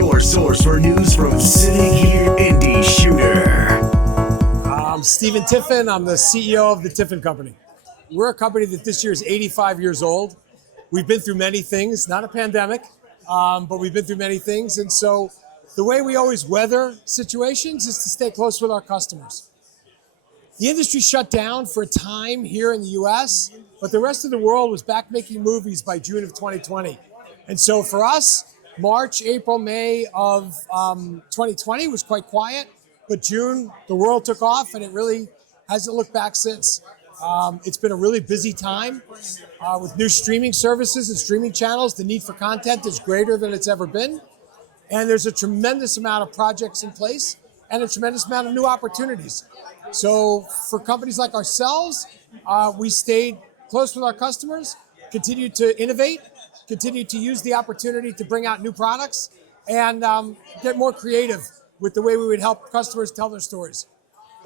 your source for news from City Gear Indie Shooter. I'm Tiffen. I'm the CEO of the Tiffen Company. We're a company that this year is 85 years old. We've been through many things, not a pandemic, but we've been through many things. And so the way we always weather situations is to stay close with our customers. The industry shut down for a time here in the US, but the rest of the world was back making movies by June of 2020. And so for us, March, April, May of 2020 was quite quiet, but June, the world took off and it really hasn't looked back since. It's been a really busy time with new streaming services and streaming channels. The need for content is greater than it's ever been. And there's a tremendous amount of projects in place and a tremendous amount of new opportunities. So for companies like ourselves, we stayed close with our customers, continued to innovate, continued to use the opportunity to bring out new products and get more creative with the way we would help customers tell their stories.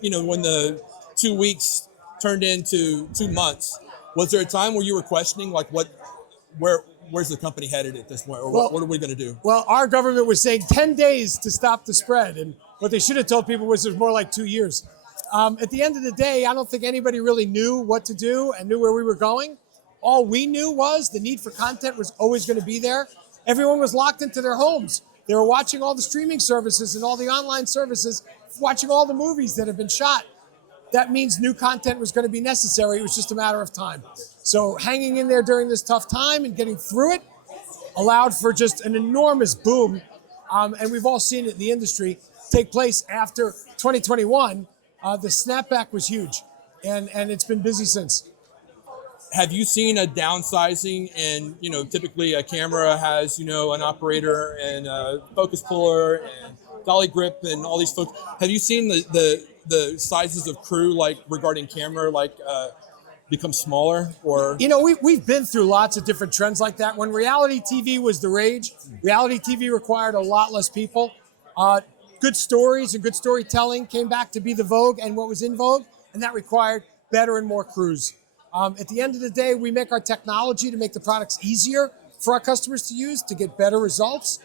You know, when the 2 weeks turned into 2 months, was there a time where you were questioning, like, where's the company headed at this point, or what are we going to do? Well, our government was saying 10 days to stop the spread, and what they should have told people was there's more like 2 years. At the end of the day, I don't think anybody really knew what to do and knew where we were going. All we knew was the need for content was always going to be there. Everyone was locked into their homes. They were watching all the streaming services and all the online services, watching all the movies that have been shot. That means new content was going to be necessary. It was just a matter of time. So hanging in there during this tough time and getting through it allowed for just an enormous boom. And we've all seen it in the industry take place after 2021. The snapback was huge, and it's been busy since. Have you seen a downsizing? And typically a camera has an operator and a focus puller and dolly grip and all these folks. Have you seen the sizes of crew, like regarding camera, become smaller? Or we've been through lots of different trends like that. When reality TV was the rage, reality TV required a lot less people. Good stories and good storytelling came back to be the vogue and what was in vogue, and that required better and more crews. At the end of the day, we make our technology to make the products easier for our customers to use to get better results.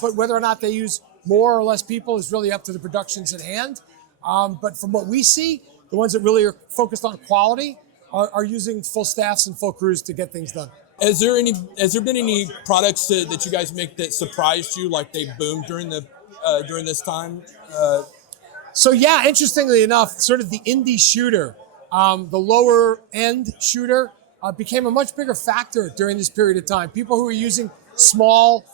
But whether or not they use more or less people is really up to the productions at hand. But from what we see, the ones that really are focused on quality are using full staffs and full crews to get things done. Has there been any products that you guys make that surprised you, like they boomed during this time? So yeah, interestingly enough, sort of the indie shooter, the lower end shooter became a much bigger factor during this period of time. People who are using small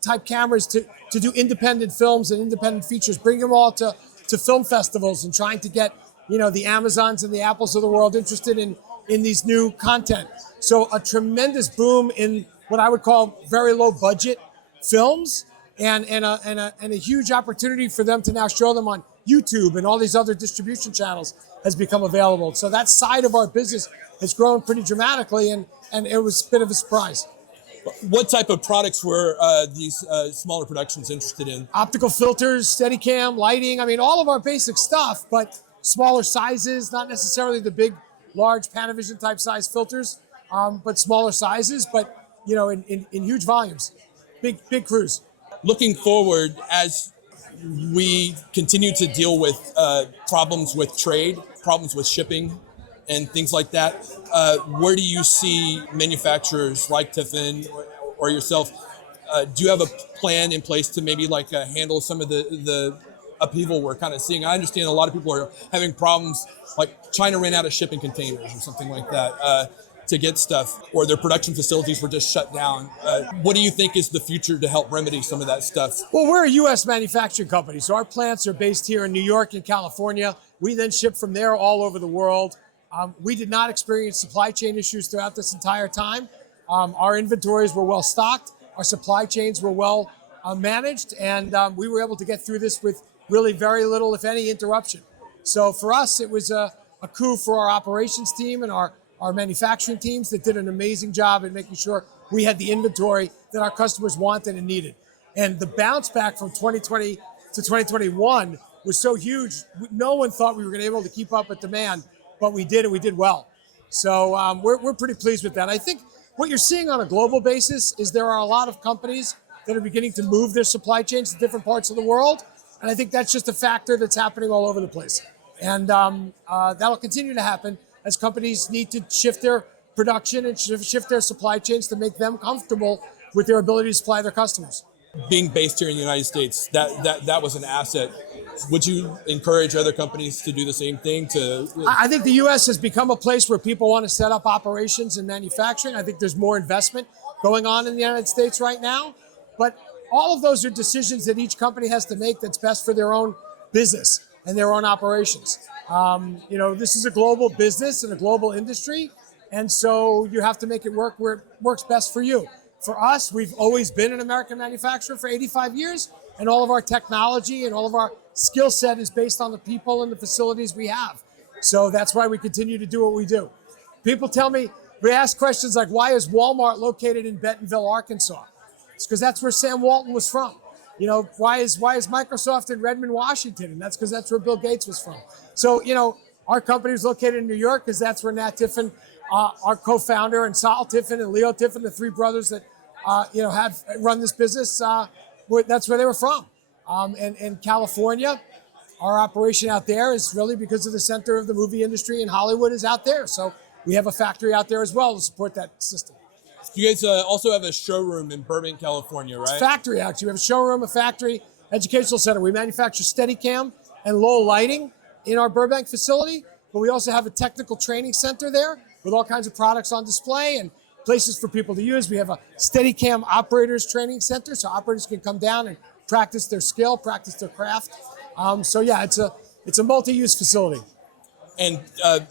type cameras to do independent films and independent features, bring them all to film festivals and trying to get the Amazons and the Apples of the world interested in these new content. So a tremendous boom in what I would call very low budget films and a huge opportunity for them to now show them on YouTube and all these other distribution channels has become available. So that side of our business has grown pretty dramatically, and it was a bit of a surprise. What type of products were these smaller productions interested in? Optical filters, Steadicam, lighting. I mean, all of our basic stuff, but smaller sizes, not necessarily the big, large Panavision type size filters, but smaller sizes, but in huge volumes, big crews. Looking forward, as we continue to deal with problems with trade, problems with shipping, and things like that, where do you see manufacturers like Tiffen or yourself? Do you have a plan in place to maybe handle some of the upheaval we're kind of seeing? I understand a lot of people are having problems, like China ran out of shipping containers or something like that to get stuff, or their production facilities were just shut down. What do you think is the future to help remedy some of that stuff? Well, we're a U.S. manufacturing company, so our plants are based here in New York and California. We then ship from there all over the world. We did not experience supply chain issues throughout this entire time. Our inventories were well stocked. Our supply chains were well managed, and we were able to get through this with really very little, if any, interruption. So for us, it was a coup for our operations team and our manufacturing teams that did an amazing job in making sure we had the inventory that our customers wanted and needed. And the bounce back from 2020 to 2021 was so huge. No one thought we were going to be able to keep up with demand, but we did, and we did well. So we're pretty pleased with that. I think what you're seeing on a global basis is there are a lot of companies that are beginning to move their supply chains to different parts of the world. And I think that's just a factor that's happening all over the place. And that'll continue to happen as companies need to shift their production and shift their supply chains to make them comfortable with their ability to supply their customers. Being based here in the United States, that was an asset. Would you encourage other companies to do the same thing? I think the U.S. has become a place where people want to set up operations and manufacturing. I think there's more investment going on in the United States right now. But all of those are decisions that each company has to make that's best for their own business and their own operations. This is a global business and a global industry. And so you have to make it work where it works best for you. For us, we've always been an American manufacturer for 85 years, and all of our technology and all of our skill set is based on the people and the facilities we have. So that's why we continue to do what we do. People tell me, we ask questions like, why is Walmart located in Bentonville, Arkansas? It's because that's where Sam Walton was from. Why is Microsoft in Redmond, Washington? And that's because that's where Bill Gates was from. So, our company is located in New York because that's where Nat Tiffen, our co-founder, and Sal Tiffen and Leo Tiffen, the three brothers that, have run this business, that's where they were from. And California, our operation out there is really because of the center of the movie industry in Hollywood is out there. So we have a factory out there as well to support that system. You guys also have a showroom in Burbank, California, right? It's a factory, actually. We have a showroom, a factory, educational center. We manufacture Steadicam and low lighting in our Burbank facility, but we also have a technical training center there with all kinds of products on display and places for people to use. We have a Steadicam operators training center, so operators can come down and practice their skill, practice their craft. It's a multi-use facility. And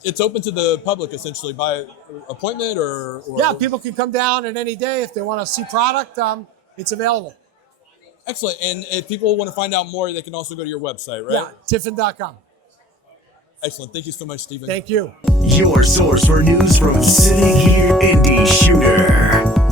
it's open to the public essentially by appointment or? Yeah, people can come down at any day if they want to see product. It's available. Excellent. And if people want to find out more, they can also go to your website, right? Yeah, tiffen.com. Excellent. Thank you so much, Stephen. Thank you. Your source for news from City Gear Indie Shooter.